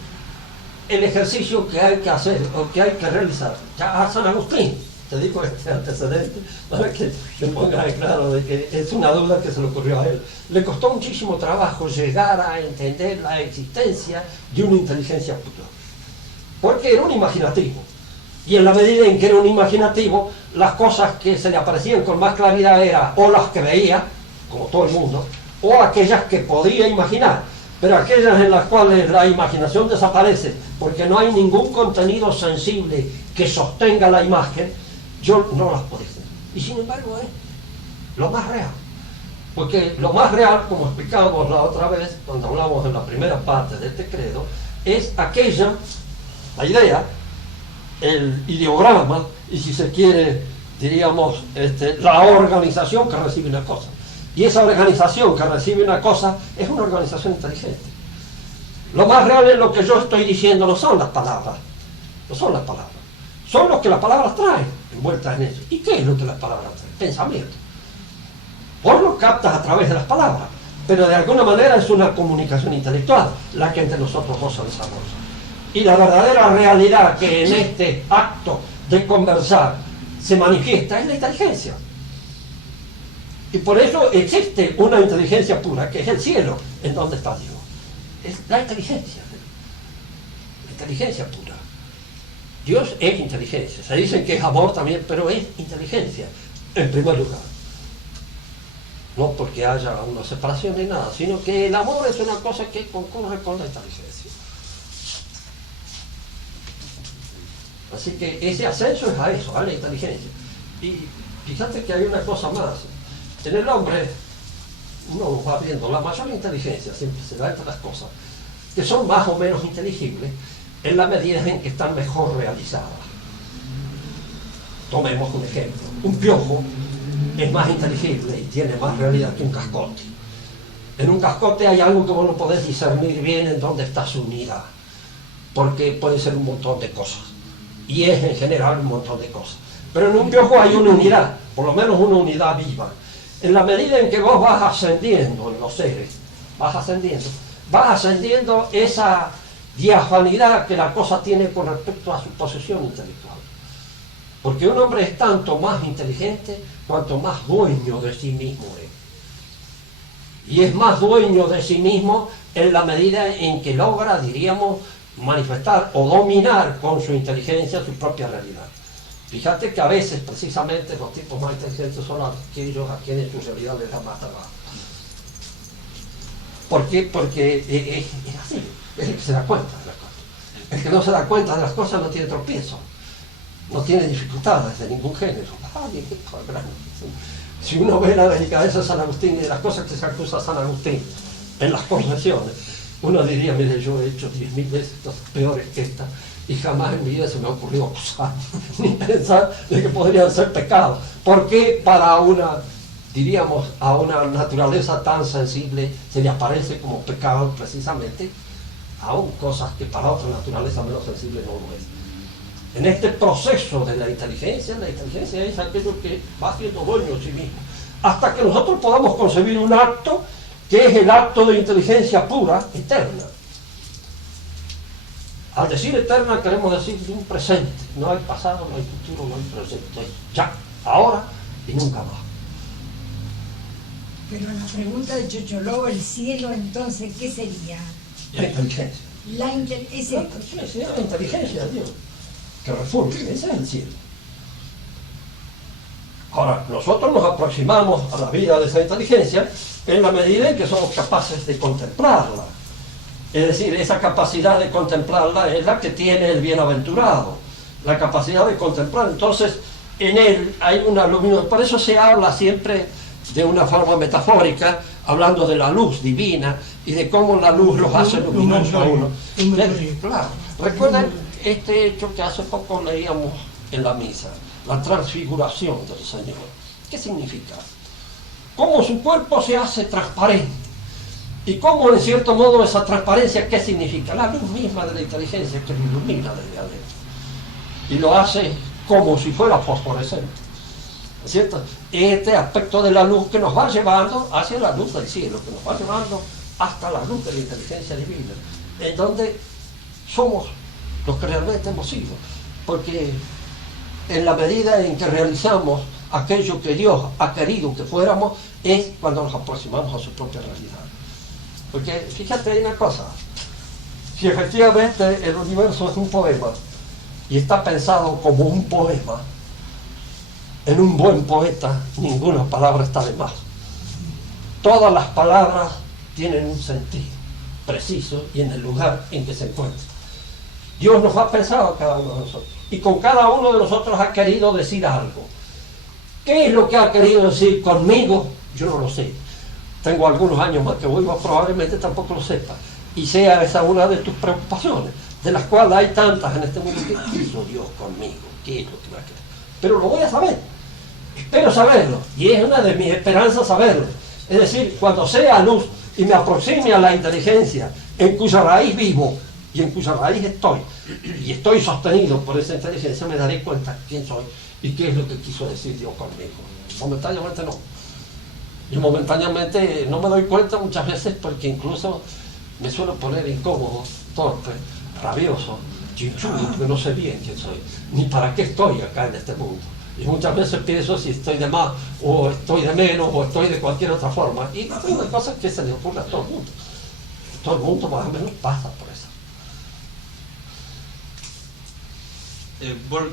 el ejercicio que hay que hacer o que hay que realizar. Ya a San Agustín, te digo este antecedente para que te pongas en claro de que es una duda que se le ocurrió a él. Le costó muchísimo trabajo llegar a entender la existencia de una inteligencia pura, porque era un imaginativo. Y en la medida en que era un imaginativo, las cosas que se le aparecían con más claridad eran o las que veía, como todo el mundo, o aquellas que podía imaginar. Pero aquellas en las cuales la imaginación desaparece, porque no hay ningún contenido sensible que sostenga la imagen, yo no las puedo hacer. Y sin embargo es lo más real. Porque lo más real, como explicábamos la otra vez, cuando hablamos de la primera parte de este credo, es aquella, la idea, el ideograma, y si se quiere, diríamos, la organización que recibe una cosa. Y esa organización que recibe una cosa es una organización inteligente. Lo más real es lo que yo estoy diciendo, no son las palabras, no son las palabras, son lo que las palabras traen envueltas en eso. ¿Y qué es lo que las palabras traen? Pensamiento. Vos lo captas a través de las palabras, pero de alguna manera es una comunicación intelectual la que entre nosotros dos se desarrolla. Y la verdadera realidad que en este acto de conversar se manifiesta es la inteligencia. Y por eso existe una inteligencia pura, que es el cielo, en donde está Dios. Es la inteligencia pura. Dios es inteligencia. Se dice que es amor también, pero es inteligencia, en primer lugar. No porque haya una separación ni nada, sino que el amor es una cosa que concurre con la inteligencia. Así que ese ascenso es a eso, a la inteligencia. Y fíjate que hay una cosa más. En el hombre, uno va viendo la mayor inteligencia, siempre se da entre las cosas, que son más o menos inteligibles en la medida en que están mejor realizadas. Tomemos un ejemplo. Un piojo es más inteligible y tiene más realidad que un cascote. En un cascote hay algo que vos no podés discernir bien en dónde está su unidad, porque puede ser un montón de cosas. Y es en general un montón de cosas. Pero en un piojo hay una unidad, por lo menos una unidad viva. En la medida en que vos vas ascendiendo en los seres, vas ascendiendo esa diafanidad que la cosa tiene con respecto a su posesión intelectual. Porque un hombre es tanto más inteligente cuanto más dueño de sí mismo es. Y es más dueño de sí mismo en la medida en que logra, diríamos, manifestar o dominar con su inteligencia su propia realidad. Fíjate que a veces, precisamente, los tipos más inteligentes son aquellos a quienes su realidad les da más trabajo. ¿Por qué? Porque es así, es el que se da cuenta de las cosas. El que no se da cuenta de las cosas no tiene tropiezo, no tiene dificultades de ningún género. Si uno ve la delicadeza de San Agustín y de las cosas que se acusa a San Agustín en las confesiones, uno diría, mire, yo he hecho 10.000 veces cosas peores que esta, y jamás en mi vida se me ha ocurrido acusar, ni pensar de que podrían ser pecados. ¿Por qué para una, diríamos, a una naturaleza tan sensible se le aparece como pecado precisamente, aún cosas que para otra naturaleza menos sensible no lo es? En este proceso de la inteligencia es aquello que va haciendo dueño de sí mismo, hasta que nosotros podamos concebir un acto que es el acto de inteligencia pura, eterna. Al decir eterna queremos decir de un presente, no hay pasado, no hay futuro, no hay presente, ya, ahora y nunca más. Pero la pregunta de Chocholó, el cielo, entonces, ¿qué sería? La inteligencia. La inteligencia de Dios, que refulge, ese es el cielo. Ahora, nosotros nos aproximamos a la vida de esa inteligencia en la medida en que somos capaces de contemplarla. Es decir, esa capacidad de contemplarla es la que tiene el bienaventurado, la capacidad de contemplar. Entonces, en él hay una luminosidad. Por eso se habla siempre de una forma metafórica, hablando de la luz divina y de cómo la luz los hace luminosos a uno. Claro. Recuerden este hecho que hace poco leíamos en la misa, la transfiguración del Señor. ¿Qué significa? Cómo su cuerpo se hace transparente. Y cómo, en cierto modo, esa transparencia, ¿qué significa? La luz misma de la inteligencia que lo ilumina desde adentro. Y lo hace como si fuera fosforescente. ¿No es cierto? Este aspecto de la luz que nos va llevando hacia la luz del cielo, que nos va llevando hasta la luz de la inteligencia divina, en donde somos los que realmente hemos sido. Porque en la medida en que realizamos aquello que Dios ha querido que fuéramos, es cuando nos aproximamos a su propia realidad. Porque fíjate, hay una cosa, si efectivamente el universo es un poema y está pensado como un poema, en un buen poeta ninguna palabra está de más. Todas las palabras tienen un sentido preciso y en el lugar en que se encuentran. Dios nos ha pensado a cada uno de nosotros y con cada uno de nosotros ha querido decir algo. ¿Qué es lo que ha querido decir conmigo? Yo no lo sé. Tengo algunos años más que voy, probablemente tampoco lo sepa. Y sea esa una de tus preocupaciones, de las cuales hay tantas en este mundo. ¿Qué hizo Dios conmigo? ¿Qué es lo que me ha querido? Pero lo voy a saber. Espero saberlo. Y es una de mis esperanzas saberlo. Es decir, cuando sea luz y me aproxime a la inteligencia en cuya raíz vivo y en cuya raíz estoy, y estoy sostenido por esa inteligencia, me daré cuenta quién soy y qué es lo que quiso decir Dios conmigo. Momentáneamente no. Y momentáneamente no me doy cuenta muchas veces porque incluso me suelo poner incómodo, torpe, rabioso, chinchudo, porque no sé bien quién soy, ni para qué estoy acá en este mundo. Y muchas veces pienso si estoy de más, o estoy de menos, o estoy de cualquier otra forma. Y es una cosa que se le ocurre a todo el mundo. Todo el mundo más o menos pasa por eso.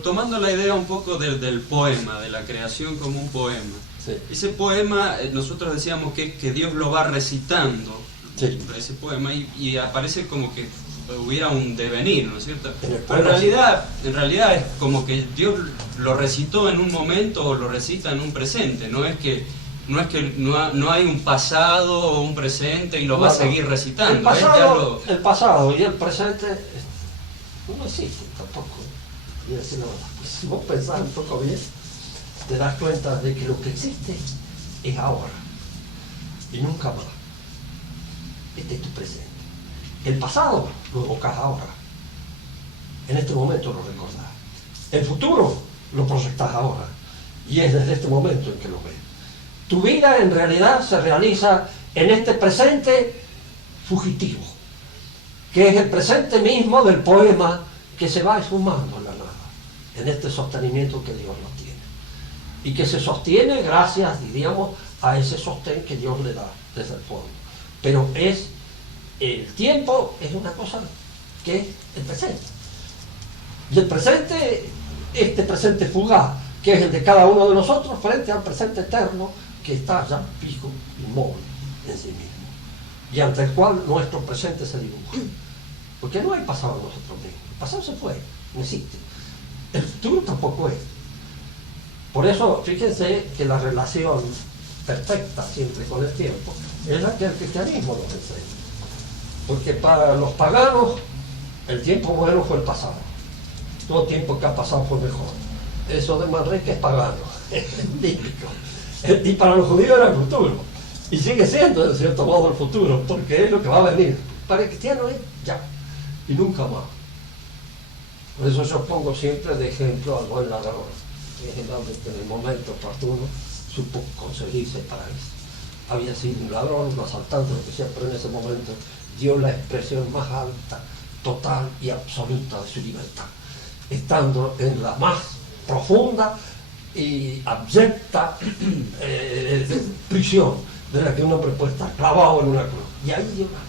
Tomando la idea un poco del poema, de la creación como un poema. Sí. Ese poema, nosotros decíamos que Dios lo va recitando, Sí. ese poema, y aparece como que hubiera un devenir, ¿no es cierto? Pero Pero en realidad es como que Dios lo recitó en un momento o lo recita en un presente, no hay un pasado o un presente y lo va a seguir recitando. El pasado y el presente no existen tampoco. Y decir, no, pues, si vos pensás un poco bien, te das cuenta de que lo que existe es ahora y nunca más. Este es tu presente. El pasado lo evocás ahora. En este momento lo recordás. El futuro lo proyectás ahora. Y es desde este momento en que lo ves. Tu vida en realidad se realiza en este presente fugitivo, que es el presente mismo del poema que se va esfumando en la nada, en este sostenimiento que Dios nos tiene. Y que se sostiene gracias, diríamos, a ese sostén que Dios le da desde el fondo. Pero el tiempo es una cosa que es el presente. Y el presente, este presente fugaz, que es el de cada uno de nosotros, frente al presente eterno, que está ya fijo, inmóvil en sí mismo. Y ante el cual nuestro presente se dibuja. Porque no hay pasado en nosotros mismos. El pasado se fue, no existe. El futuro tampoco es. Por eso, fíjense que la relación perfecta siempre con el tiempo es la que el cristianismo nos enseña. Porque para los paganos, el tiempo bueno fue el pasado. Todo tiempo que ha pasado fue mejor. Eso de Manrique es pagano, es típico. Y para los judíos era el futuro. Y sigue siendo, de cierto modo, el futuro, porque es lo que va a venir. Para el cristiano es ya, y nunca más. Por eso yo pongo siempre de ejemplo al buen ladrón, que es el hombre que en el momento oportuno supo conseguirse para eso. Había sido un ladrón, un asaltante, lo que sea, pero en ese momento dio la expresión más alta, total y absoluta de su libertad, estando en la más profunda y abyecta prisión de la que un hombre puede estar clavado en una cruz. Y ahí dio una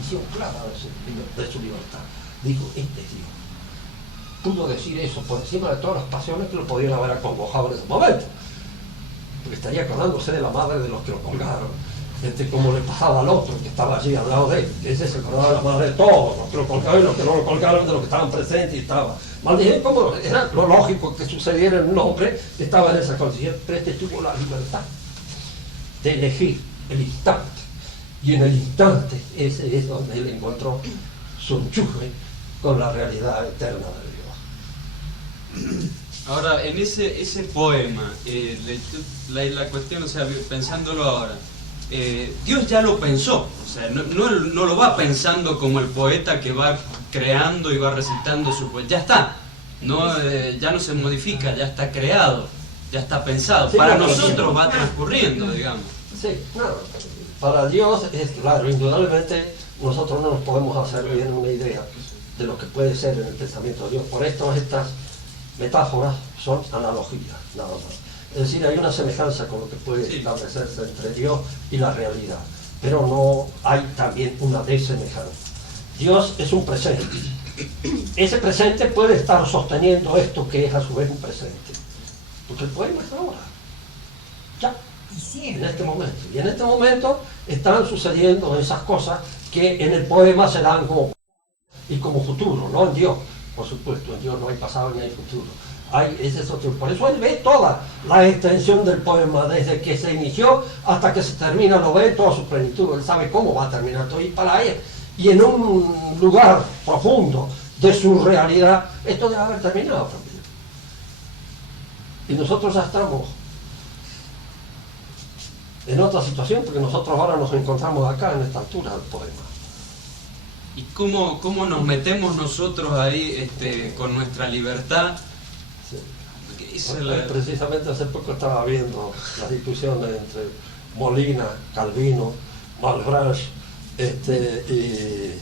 visión clara de su libertad. Dijo, este es Dios. Pudo decir eso por encima de todas las pasiones que lo podían haber acongojado en ese momento. Porque estaría acordándose de la madre de los que lo colgaron, como le pasaba al otro que estaba allí al lado de él. Ese se acordaba de la madre de todos, los que lo colgaron y los que no lo colgaron, de los que estaban presentes y estaban. Maldije, como era lo lógico que sucediera en un hombre que estaba en esa condición, pero este tuvo la libertad de elegir el instante. Y en el instante ese es donde él encontró su enchufe con la realidad eterna de Dios. Ahora, en ese poema, la cuestión, o sea, pensándolo ahora, Dios ya lo pensó, o sea, no lo va pensando como el poeta que va creando y va recitando su poema, ya está, ya no se modifica, ya está creado, ya está pensado, Sí, para claro, nosotros sí. va transcurriendo, digamos. Sí, no, para Dios es claro, indudablemente nosotros no nos podemos hacer bien una idea de lo que puede ser en el pensamiento de Dios. Por esto estas metáforas son analogías, nada más. Es decir, hay una semejanza con lo que puede establecerse entre Dios y la realidad, pero no hay también una desemejanza. Dios es un presente. Ese presente puede estar sosteniendo esto que es a su vez un presente. Porque el poema es ahora. Ya. En este momento. Y en este momento están sucediendo esas cosas que en el poema se dan como y como futuro, no en Dios, por supuesto, en Dios no hay pasado ni hay futuro. Por eso él ve toda la extensión del poema, desde que se inició hasta que se termina, lo ve en toda su plenitud, él sabe cómo va a terminar todo, y para él, y en un lugar profundo de su realidad, esto debe haber terminado también. Y nosotros ya estamos en otra situación, porque nosotros ahora nos encontramos acá en esta altura del poema. ¿Y cómo nos metemos nosotros ahí con nuestra libertad? Sí. Porque Precisamente hace poco estaba viendo las discusiones entre Molina, Calvino, Malebranche, y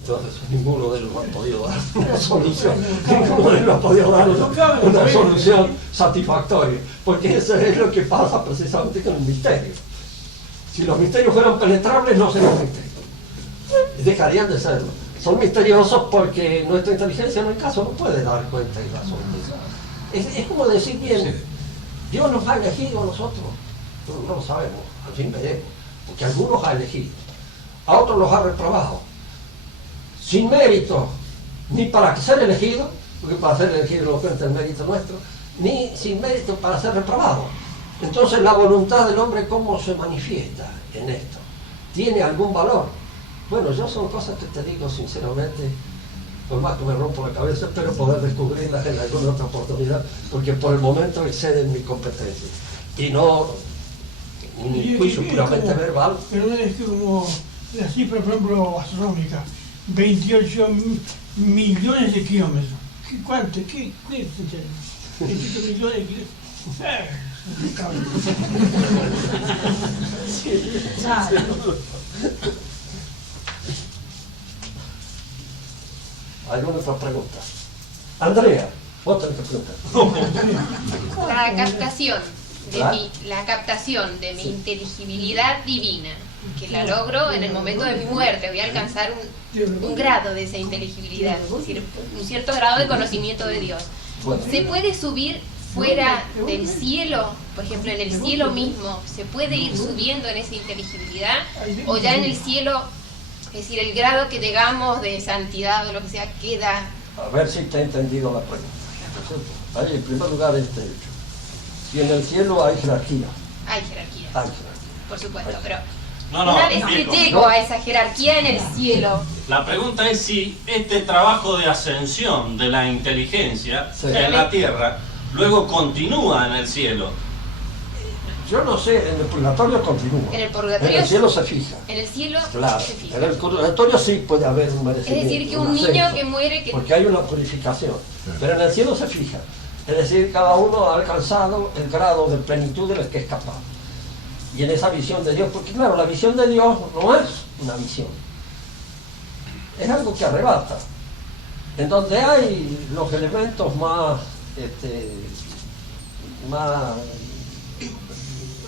entonces ninguno de ellos ha podido dar una solución, ninguno de ellos ha podido dar una solución satisfactoria, porque eso es lo que pasa precisamente con el misterio. Si los misterios fueran penetrables, no serían misterios. Dejarían de serlo. Son misteriosos porque nuestra inteligencia en el caso no puede dar cuenta y razón de eso. Es como decir, bien, Dios nos ha elegido a nosotros, pero no lo sabemos, al fin veremos, porque algunos ha elegido, a otros los ha reprobado, sin mérito, ni para ser elegido, porque para ser elegido lo cuenta el mérito nuestro, ni sin mérito para ser reprobado. Entonces la voluntad del hombre, ¿cómo se manifiesta en esto? ¿Tiene algún valor? Bueno, yo son cosas que te digo sinceramente, por más que me rompo la cabeza, espero poder descubrirlas en alguna otra oportunidad, porque por el momento exceden mi competencia. Y no un juicio puramente verbal. Pero es que como la cifra, por ejemplo, astronómica, 28 millones de kilómetros. ¿Cuánto? ¿Qué es eso? 28 millones de kilómetros. ¿Alguna otra pregunta? Andrea, vos tenés que preguntar. La captación de mi inteligibilidad divina, que la logro en el momento de mi muerte, voy a alcanzar un grado de esa inteligibilidad, es decir, un cierto grado de conocimiento de Dios. ¿Se puede subir fuera del cielo? Por ejemplo, en el cielo mismo, ¿se puede ir subiendo en esa inteligibilidad? ¿O ya en el cielo, es decir, el grado que llegamos de santidad o lo que sea, queda? A ver si te he entendido la pregunta. Ahí, en primer lugar, este hecho. Y en el cielo hay jerarquía. Hay jerarquía, Hay jerarquía. por supuesto, pero No, una vez que explico. llego a esa jerarquía en el cielo, La pregunta es si este trabajo de ascensión de la inteligencia Sí. en la tierra luego continúa en el cielo. Yo no sé, en el purgatorio continúa. En el purgatorio En el cielo se fija. en el cielo Claro. se fija. En el purgatorio sí puede haber un Es merecimiento. decir, que un un niño ascenso, que muere, que porque hay una purificación. Pero en el cielo se fija. Es decir, cada uno ha alcanzado el grado de plenitud del que es capaz. Y en esa visión de Dios, porque claro, la visión de Dios no es una visión. Es algo que arrebata. En donde hay los elementos más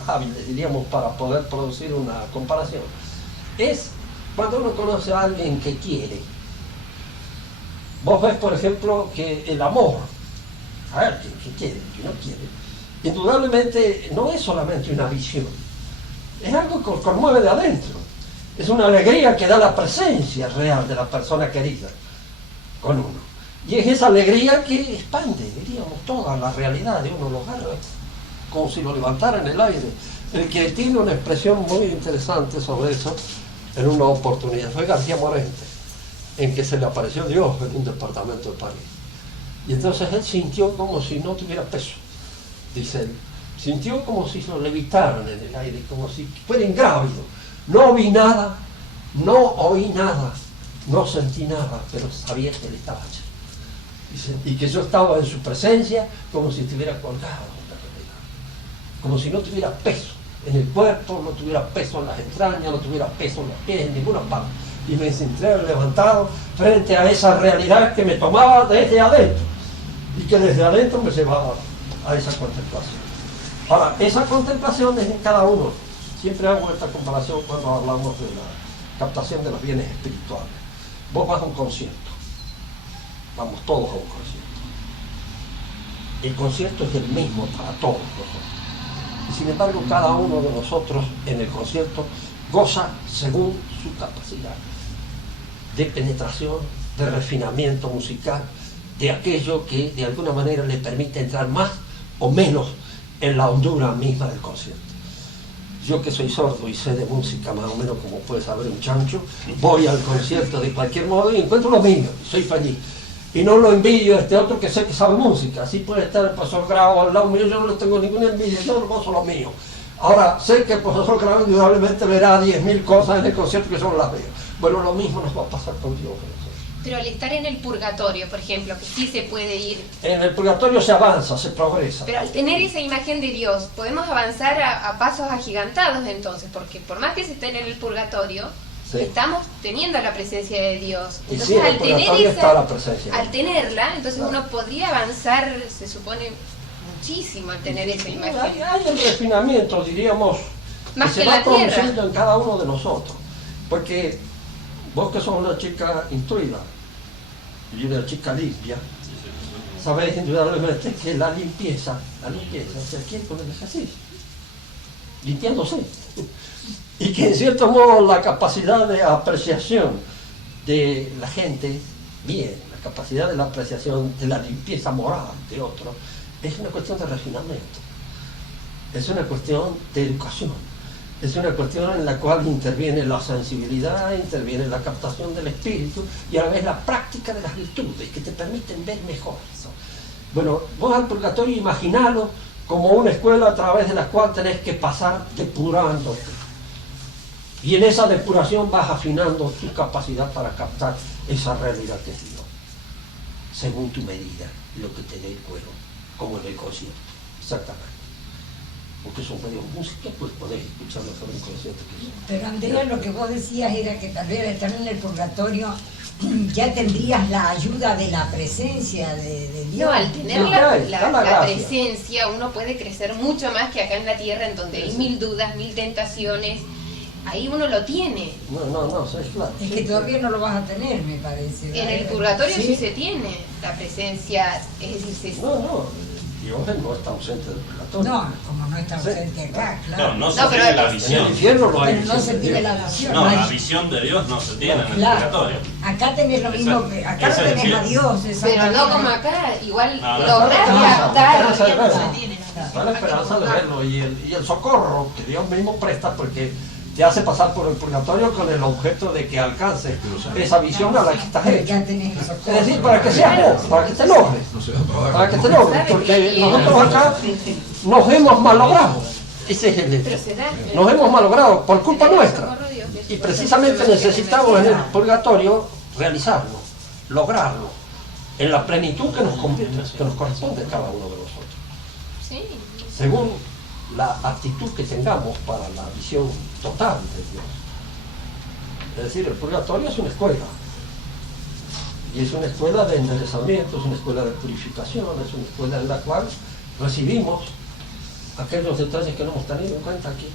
hábiles, diríamos, para poder producir una comparación. Es cuando uno conoce a alguien que quiere. Vos ves, por ejemplo, que el amor, a ver, que quiere, que no quiere, indudablemente no es solamente una visión, es algo que conmueve de adentro, es una alegría que da la presencia real de la persona querida con uno. Y es esa alegría que expande, diríamos, toda la realidad de uno, lo agarra, como si lo levantara en el aire. El que tiene una expresión muy interesante sobre eso, en una oportunidad, fue García Morente, en que se le apareció Dios en un departamento de París. Y entonces él sintió como si no tuviera peso, dice él. Sintió como si lo levitaran en el aire, como si fuera ingrávido. No vi nada, no oí nada, no sentí nada, pero sabía que él estaba allí. Dice, y que yo estaba en su presencia como si estuviera colgado en la realidad. Como si no tuviera peso en el cuerpo, no tuviera peso en las entrañas, no tuviera peso en los pies, en ninguna parte. Y me sentí levantado frente a esa realidad que me tomaba desde adentro y que desde adentro me llevaba a esa contemplación. Ahora, esa contemplación es en cada uno. Siempre hago esta comparación cuando hablamos de la captación de los bienes espirituales. Vos vas a un concierto, vamos todos a un concierto. El concierto es el mismo para todos nosotros. Y sin embargo, cada uno de nosotros en el concierto goza según su capacidad de penetración, de refinamiento musical, de aquello que de alguna manera le permite entrar más o menos en la hondura misma del concierto. Yo que soy sordo y sé de música más o menos como puede saber un chancho, voy al concierto de cualquier modo y encuentro lo mío, soy feliz. Y no lo envidio a este otro que sé que sabe música, así puede estar el profesor Grau al lado mío, yo no le tengo ninguna envidia, yo gozo lo mío. Ahora, sé que el profesor Grau indudablemente verá 10.000 cosas en el concierto que yo no las veo. Bueno, lo mismo nos va a pasar con Dios. Pero al estar en el purgatorio, por ejemplo, que sí se puede ir. En el purgatorio se avanza, se progresa. Pero al tener esa imagen de Dios, podemos avanzar a pasos agigantados entonces, porque por más que se esté en el purgatorio, Sí. Estamos teniendo la presencia de Dios. Y Entonces, sí, en el purgatorio está la presencia. Al tenerla, entonces Claro. uno podría avanzar, se supone, muchísimo al tener esa imagen. Hay el refinamiento, diríamos, Más que que se va la tierra. produciendo en cada uno de nosotros. Porque vos que sos una chica instruida y una chica limpia, sabéis indudablemente que la limpieza se adquiere con el ejercicio, limpiándose. Y que en cierto modo la capacidad de apreciación de la gente, bien, la capacidad de la apreciación de la limpieza moral de otro, es una cuestión de refinamiento, es una cuestión de educación, es una cuestión en la cual interviene la sensibilidad, interviene la captación del espíritu y a la vez la práctica de las virtudes que te permiten ver mejor eso. Bueno, vos al purgatorio imaginalo como una escuela a través de la cual tenés que pasar depurándote. Y en esa depuración vas afinando tu capacidad para captar esa realidad que es Dios, según tu medida, lo que te dé el cuero, como en el concierto, exactamente. Porque son medios música, pues podéis escucharlo sobre un concierto. Pero Andrea, lo que vos decías era que tal vez al estar en el purgatorio ya tendrías la ayuda de la presencia de Dios. No, al tener Sí, la está la gracia. presencia, uno puede crecer mucho más que acá en la tierra, en donde hay mil dudas, mil tentaciones. Ahí uno lo tiene. No, es claro. Es que todavía no lo vas a tener, me parece. En el purgatorio sí ¿Sí? se tiene la presencia, es decir, se... No, Dios no está ausente del purgatorio. No, como no está ausente acá, No, claro. no se No, tiene pero la En el visión. infierno no hay Pero no visión se de tiene Dios. la nación. No, la visión de Dios no se tiene en el Claro. purgatorio. Acá tenés lo mismo que acá Ese no es el tenés a cielo. Dios. Pero exactamente. no como acá, igual Ah, lograr claro. captar. Está la esperanza de verlo y el socorro que Dios mismo presta porque te hace pasar por el purgatorio con el objeto de que alcances esa visión a la que estás Pero hecho. ya tenés el socorro. Es decir, para que seas vos, para que te logres, para que te logres, porque nosotros acá nos hemos malogrado. Ese es el Pero hecho. se da. Nos hemos malogrado por culpa Tener el nuestra. socorro de Dios, Y precisamente necesitamos en el purgatorio realizarlo, lograrlo, en la plenitud que nos corresponde a cada uno de nosotros, Sí. según la actitud que tengamos para la visión total de Dios. Es decir, el purgatorio es una escuela, y es una escuela de enderezamiento, es una escuela de purificación, es una escuela en la cual recibimos aquellos detalles que no hemos tenido en cuenta aquí,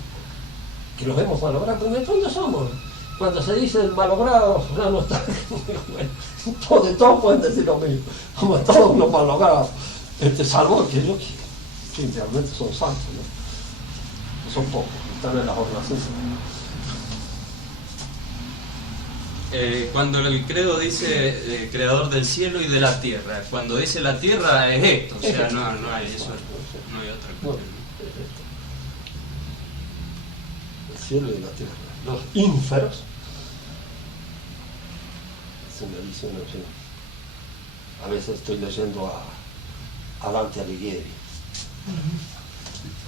que los hemos malogrado. Pero en el fondo somos, cuando se dice malogrado, no está, bueno, de todos pueden decir lo mismo, como todos los malogrados, salvo que ellos que realmente son santos, ¿no? Son pocos, están en las ordenaciones. Cuando el credo dice creador del cielo y de la tierra, cuando dice la tierra es esto, o sea, no hay eso, no hay otra No, cosa. el cielo y la tierra. Los ínferos, se me dice una A veces estoy leyendo a Dante Alighieri.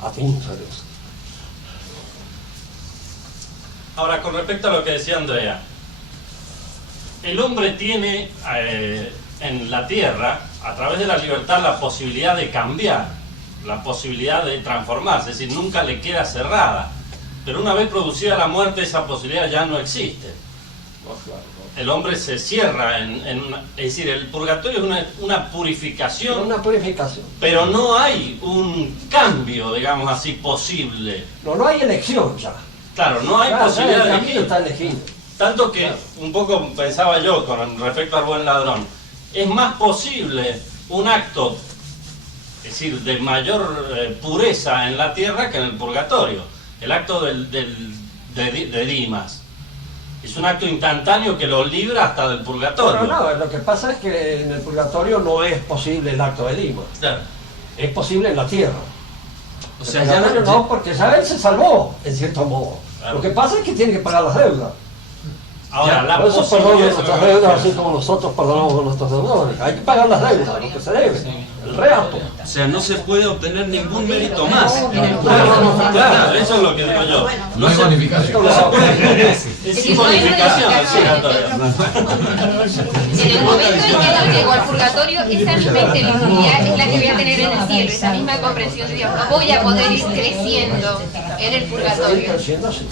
A Pinterest. Ahora, con respecto a lo que decía Andrea, el hombre tiene en la tierra, a través de la libertad, la posibilidad de cambiar, la posibilidad de transformarse, es decir, nunca le queda cerrada. Pero una vez producida la muerte, esa posibilidad ya no existe. El hombre se cierra es decir, el purgatorio es una purificación. Una purificación. Pero no hay un cambio, digamos así, posible. No hay elección ya. Claro, no hay posibilidad de elegir. elegir. Está elegido. Tanto que, un poco pensaba yo con respecto al buen ladrón, es más posible un acto, es decir, de mayor pureza en la tierra que en el purgatorio. El acto de Dimas. Es un acto instantáneo que lo libra hasta del purgatorio. Pero no, lo que pasa es que en el purgatorio no es posible el acto de Dimas. Claro. Es posible en la tierra. O sea, ya No, porque ya él se salvó, en cierto modo. Claro. Lo que pasa es que tiene que pagar las deudas. Ahora, la Por eso perdona posibilidad... nuestras deudas, así como nosotros perdonamos a nuestros deudores. Hay que pagar las deudas, lo que se debe, el reato. O sea, no se puede obtener ningún mérito más. Claro, eso es lo que digo yo. No hay bonificación. No se puede. Es sin bonificación el purgatorio. En el momento en que yo llego al purgatorio, esa misma inteligibilidad es la que voy a tener en el cielo, esa misma comprensión de Dios. No voy a poder ir creciendo en el purgatorio. Siendo así.